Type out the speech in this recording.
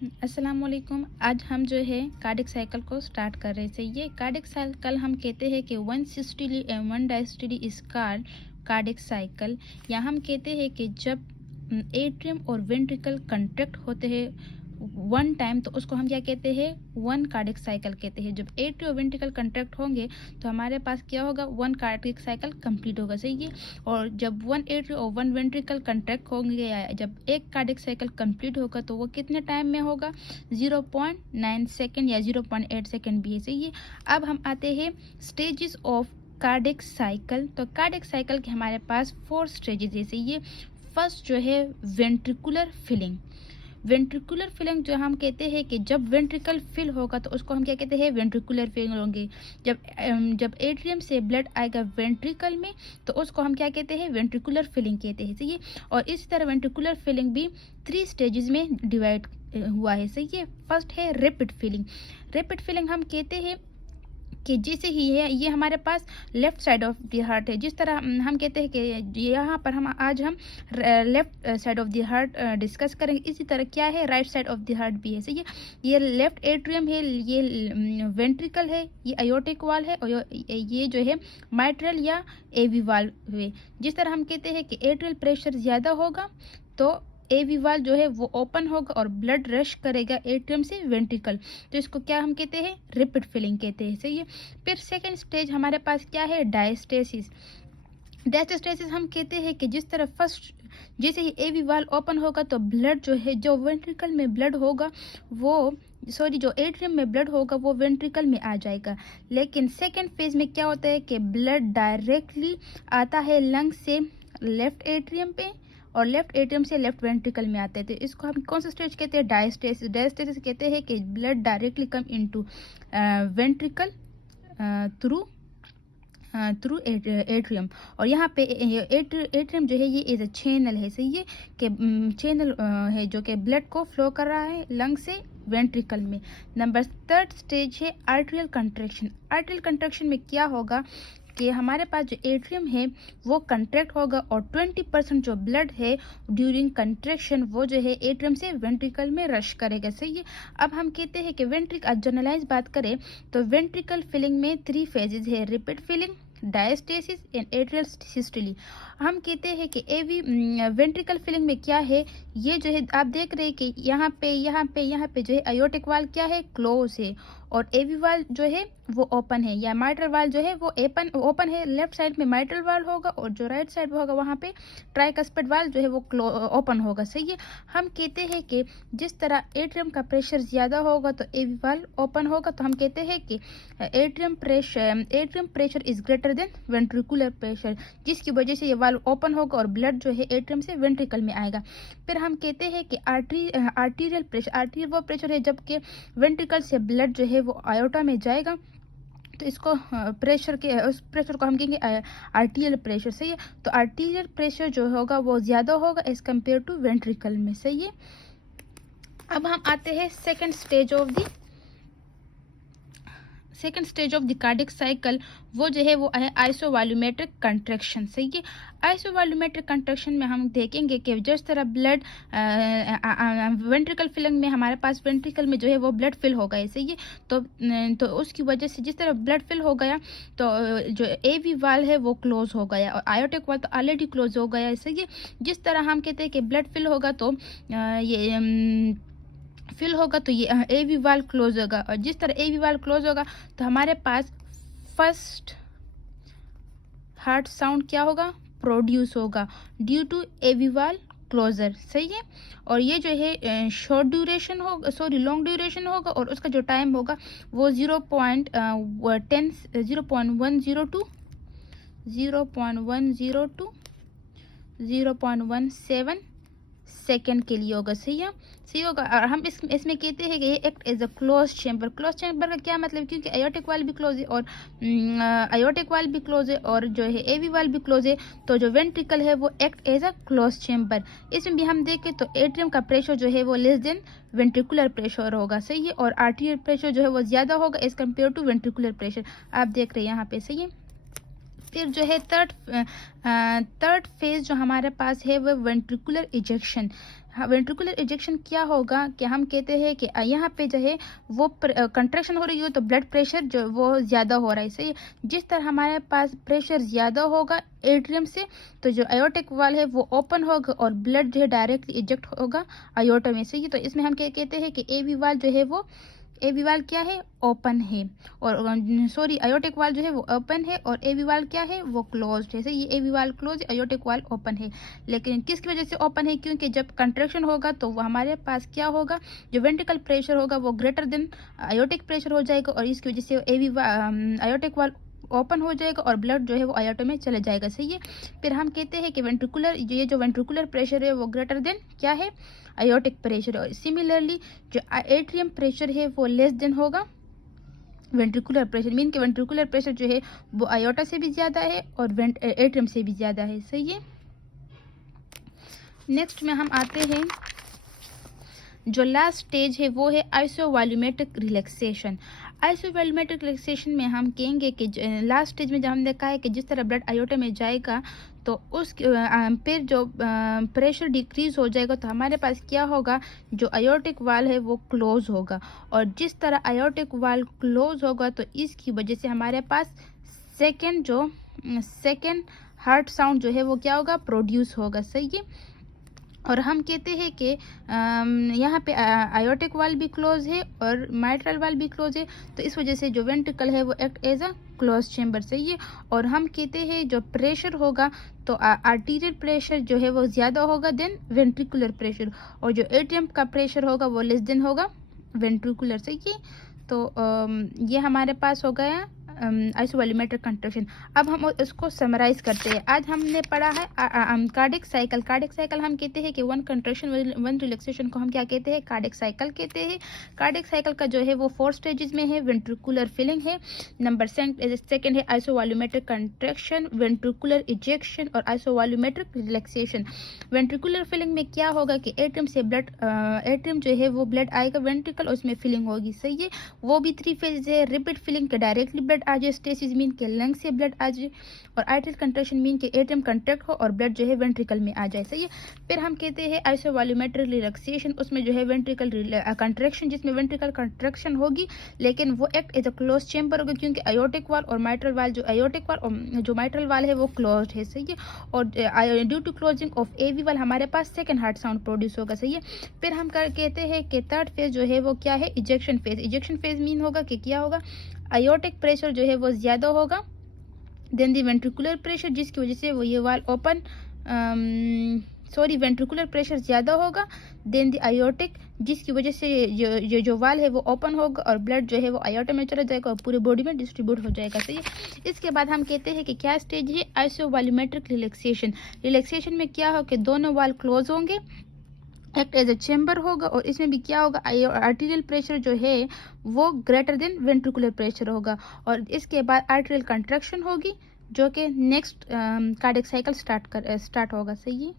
अस्सलाम वालेकुम। आज हम जो है कार्डिक साइकिल को स्टार्ट कर रहे थे। ये कार्डिक साइकिल हम कहते हैं कि 160 and 1 diastole is called cardiac cycle. या हम कहते हैं कि जब एट्रियम और वेंट्रिकल कंट्रैक्ट होते हैं वन टाइम, तो उसको हम क्या कहते हैं, वन कार्डिक साइकिल कहते हैं। जब एट्रियम और वेंट्रिकल कंट्रैक्ट होंगे तो हमारे पास क्या होगा, वन कार्डिक साइकिल कंप्लीट होगा, सही है। और जब वन एट्रियम और वन वेंट्रिकल कंट्रैक्ट होंगे, या जब एक कार्डिक साइकिल कंप्लीट होगा तो वो कितने टाइम में होगा, 0.9 सेकेंड या 0.8 सेकेंड भी है, सही है। अब हम आते हैं स्टेजेस ऑफ कार्डिक साइकिल। तो कार्डिक साइकिल के हमारे पास 4 स्टेजेस है, सही है। फर्स्ट जो है वेंट्रिकुलर फिलिंग। वेंट्रिकुलर फिलिंग जो हम कहते हैं कि जब वेंट्रिकल फिल होगा तो उसको हम क्या कहते हैं, वेंट्रिकुलर फिलिंग होंगे। जब एट्रियम से ब्लड आएगा वेंट्रिकल में तो उसको हम क्या कहते हैं, वेंट्रिकुलर फिलिंग कहते हैं, सही है। और इसी तरह वेंट्रिकुलर फिलिंग भी 3 स्टेजेस में डिवाइड हुआ है, सही है। फर्स्ट है रैपिड फिलिंग। रैपिड फिलिंग हम कहते हैं कि जैसे ही ये हमारे पास left side of the heart है, जिस तरह हम कहते हैं कि यहाँ पर आज हम left side of the heart discuss करेंगे, इसी तरह क्या है, right side of the heart भी है, सही है। ये लेफ्ट एट्रियम है, ये वेंट्रिकल है, ये अयोर्टिक वाल है, और ये जो है माइट्रल या एवी वाल है। जिस तरह हम कहते हैं कि एट्रियल प्रेशर ज़्यादा होगा तो एवी वाल जो है वो ओपन होगा और ब्लड रश करेगा एट्रियम से वेंट्रिकल, तो इसको क्या हम कहते हैं, रैपिड फिलिंग कहते हैं, सही है। फिर सेकंड स्टेज हमारे पास क्या है, डायस्टेसिस। डायस्टेसिस हम कहते हैं कि जिस तरह फर्स्ट जैसे ही एवी वाल ओपन होगा तो ब्लड जो है, जो वेंट्रिकल में ब्लड होगा वो जो एट्रियम में ब्लड होगा वो वेंट्रिकल में आ जाएगा। लेकिन सेकेंड फेज में क्या होता है कि ब्लड डायरेक्टली आता है लंग से लेफ्ट एट्रियम पे और लेफ्ट एट्रियम से लेफ्ट वेंट्रिकल में आते हैं, तो इसको हम कौन सा स्टेज कहते हैं, डायस्टेसिस। डायस्टेसिस कहते हैं कि blood directly come into ventricle through atrium. और यहाँ पे एट्रियम जो है ये इज अ चैनल है, सही है, कि चैनल है जो कि ब्लड को फ्लो कर रहा है लंग से वेंट्रिकल में। नंबर थर्ड स्टेज है आर्टेरियल कंट्रैक्शन। आर्टेरियल कंट्रैक्शन में क्या होगा कि हमारे पास जो एट्रियम है वो कंट्रैक्ट होगा और 20% जो ब्लड है ड्यूरिंग कंट्रैक्शन वो जो है एट्रियम से वेंट्रिकल में रश करेगा, सही है। अब हम कहते हैं कि जनरलाइज बात करें तो वेंट्रिकल फिलिंग में 3 फेजेज है, rapid filling, diastasis and atrial systole. हम कहते हैं कि एवी वेंट्रिकल फिलिंग में क्या है, ये जो है आप देख रहे हैं कि यहाँ पे जो है अयोर्टिक वाल क्या है, क्लोज है, और एवी वाल जो है वो ओपन है, या माइट्रल वाल जो है वो ओपन है। लेफ्ट साइड में माइट्रल वाल होगा और जो राइट साइड में होगा वहाँ पे ट्राइकस्पिड वाल जो है वो ओपन होगा, सही है। हम कहते हैं कि जिस तरह एट्रियम का प्रेशर ज़्यादा होगा तो एवी वाल ओपन होगा, तो हम कहते हैं कि atrium pressure is greater than ventricular pressure, जिसकी वजह से ये वाल्व ओपन होगा और ब्लड जो है एट्रियम से वेंट्रिकल में आएगा। फिर हम कहते हैं कि आर्टीरियल वो प्रेशर है जबकि वेंट्रिकल से ब्लड जो है वो आयोटा में जाएगा, तो इसको उस प्रेशर को हम कहेंगे आर्टीरियल प्रेशर, सही है। तो आर्टीरियल प्रेशर जो होगा वो ज़्यादा होगा एज कम्पेयर टू वेंट्रिकल में, सही है। अब हम आते हैं second stage of the cardiac cycle, वो जो है वो है आइसोवॉल्यूमेट्रिक कंट्रैक्शन, सही है। आइसोवॉल्यूमेट्रिक कंट्रैक्शन में हम देखेंगे कि जिस तरह ब्लड वेंट्रिकल फिलिंग में हमारे पास वेंट्रिकल में जो है वो ब्लड फिल हो गया, सही है। तो उसकी वजह से जिस तरह ब्लड फिल हो गया तो जो एवी वाल है वो क्लोज हो गया और आयोटिक वाल तो ऑलरेडी क्लोज हो गया, सही है। जिस तरह हम कहते हैं कि ब्लड फिल होगा तो ये एवी वाल क्लोज होगा, और जिस तरह एवी वाल क्लोज होगा तो हमारे पास फर्स्ट हार्ट साउंड क्या होगा, प्रोड्यूस होगा ड्यू टू एवी वाल क्लोजर, सही है। और ये जो है लॉन्ग ड्यूरेशन होगा और उसका जो टाइम होगा वो 0.102 सेकेंड के लिए होगा, सही होगा। और हम इसमें कहते हैं कि ये act as a close chamber का क्या मतलब, क्योंकि अयोर्टिक वाल भी क्लोज है और जो है एवी वाल भी क्लोज है, तो जो वेंट्रिकल है वो act as a close chamber. इसमें भी हम देखें तो एट्रियम का प्रेशर जो है वो लेस देन वेंट्रिकुलर प्रेशर होगा, सही है। और आर्टेरियल प्रेशर जो है वो ज़्यादा होगा as compare to ventricular pressure, आप देख रहे हैं यहाँ पे, सही है। फिर जो है थर्ड फेज जो हमारे पास है वो वेंट्रिकुलर इजेक्शन। हाँ, वेंट्रिकुलर इजेक्शन क्या होगा कि हम कहते हैं कि यहाँ पे जो है वो कंट्रैक्शन हो रही है तो ब्लड प्रेशर जो वो ज़्यादा हो रहा है, सही है। जिस तरह हमारे पास प्रेशर ज़्यादा होगा एट्रियम से, तो जो आयोटिक वाल है वो ओपन होगा और ब्लड जो है डायरेक्टली इजेक्ट होगा आयोटा में, सही है। तो इसमें हम क्या कहते हैं कि ए बी वाल जो है वो ए वाल क्या है, ओपन है, और सॉरी आयोटिक वाल जो है वो ओपन है और ए वाल क्या है, वो क्लोज्ड है। ये ए वाल क्लोज, आयोटिक वाल ओपन है। लेकिन किसकी वजह से ओपन है, क्योंकि जब कंट्रैक्शन होगा तो वो हमारे पास क्या होगा, जो वेंट्रिकल प्रेशर होगा वो ग्रेटर देन आयोटिक प्रेशर हो जाएगा और इसकी वजह से आयोटिक वाल ओपन हो जाएगा और ब्लड जो है वो आयोटा में चले जाएगा, सही है। फिर हम कहते हैं कि जो वेंट्रिकुलर प्रेशर है वो ग्रेटर देन क्या है, आयोटिक प्रेशर। और सिमिलरली जो एट्रियम प्रेशर है वो लेस देन होगा वेंट्रिकुलर प्रेशर, मीन कि वेंट्रिकुलर प्रेशर जो है वो आयोटा से भी ज़्यादा है और एट्रियम से भी ज़्यादा है, सही है। नेक्स्ट में हम आते हैं, जो लास्ट स्टेज है वो है आइसोवॉल्यूमेट्रिक रिलैक्सेशन। आइसोवॉल्यूमेट्रिक रिलैक्सेशन में हम कहेंगे कि लास्ट स्टेज में जब हमने कहा है कि जिस तरह ब्लड आयोटा में जाएगा तो उस फिर जो प्रेशर डिक्रीज हो जाएगा तो हमारे पास क्या होगा, जो आयोटिक वाल है वो क्लोज होगा, और जिस तरह आयोटिक वाल क्लोज होगा तो इसकी वजह से हमारे पास सेकेंड हार्ट साउंड जो है वो क्या होगा, प्रोड्यूस होगा, सही है। और हम कहते हैं कि यहाँ पे आयोटिक वाल भी क्लोज है और माइट्रल वाल भी क्लोज है, तो इस वजह से जो वेंट्रिकल है वो act as a close chamber, सही है। और हम कहते हैं जो प्रेशर होगा तो आर्टीरियल प्रेशर जो है वो ज़्यादा होगा देन वेंट्रिकुलर प्रेशर, और जो एट्रियम का प्रेशर होगा वो लेस देन होगा वेंट्रिकुलर, सही है। तो ये हमारे पास हो गया आइसोवॉल्यूमेट्रिक कंट्रैक्शन। अब हम इसको समराइज करते हैं। आज हमने पढ़ा है कार्डिक साइकिल। कार्डिक साइकिल हम कहते हैं कि वन कंट्रैक्शन वन रिलैक्सेशन को हम क्या कहते हैं, कार्डिक साइकिल कहते हैं। कार्डिक साइकिल का जो है वो 4 स्टेजेस में है। वेंट्रिकुलर फिलिंग है, नंबर सेकंड है आइसोवॉल्यूमेट्रिक कंट्रैक्शन, वेंट्रिकुलर इजेक्शन और आइसोवॉल्यूमेट्रिक रिलैक्सेशन। वेंट्रिकुलर फिलिंग में क्या होगा कि एट्रियम जो है वो ब्लड आएगा वेंट्रिकल और उसमें फिलिंग होगी, सही है। वो भी 3 फेज है, रिपीट फिलिंग के डायरेक्टली ब्लड आ जाए, स्टेसिस मीन के लंग से ब्लड आ जाए, और आर्टरियल कंट्रैक्शन मीन के एट्रियम कंट्रैक्ट हो और ब्लड जो है वेंट्रिकल में आ जाए, सही है। फिर हम कहते हैं आइसोवॉल्यूमेट्रिक रिलैक्सेशन, उसमें जो है वेंट्रिकल कंट्रैक्शन, जिसमें वेंट्रिकल कंट्रैक्शन होगी लेकिन वो act as a close chamber होगा, क्योंकि आयोटिक वाल और माइट्रल वाल, जो आयोटिक वाल और जो माइट्रल वाल है वो क्लोज्ड है, सही है। और ड्यू टू क्लोजिंग ऑफ एवी वाल हमारे पास सेकंड हार्ट साउंड प्रोड्यूस होगा, सही है। फिर हम कहते हैं कि थर्ड फेज जो है वो क्या है, ejection phase. Ejection phase mean होगा कि क्या होगा, आयोटिक प्रेशर जो है वो ज़्यादा होगा देन दी वेंट्रिकुलर प्रेशर, जिसकी वजह से वो ये वाल ओपन वेंट्रिकुलर प्रेशर ज़्यादा होगा देन दी आयोटिक, जिसकी वजह से जो वाल है वो ओपन होगा और ब्लड जो है वो आयोटा में चला जाएगा और पूरे बॉडी में डिस्ट्रीब्यूट हो जाएगा, सही है। इसके बाद हम कहते हैं कि क्या स्टेज है, आइसोवॉल्यूमेट्रिक रिलैक्सेशन। रिलैक्सेशन में क्या हो कि दोनों वाल क्लोज होंगे, एक्ट एज अ चेम्बर होगा, और इसमें भी क्या होगा, आर्टीरियल प्रेशर जो है वो ग्रेटर देन वेंट्रिकुलर प्रेशर होगा, और इसके बाद आर्टीरियल कंट्रैक्शन होगी जो कि नेक्स्ट कार्डियक साइकिल स्टार्ट होगा, सही है।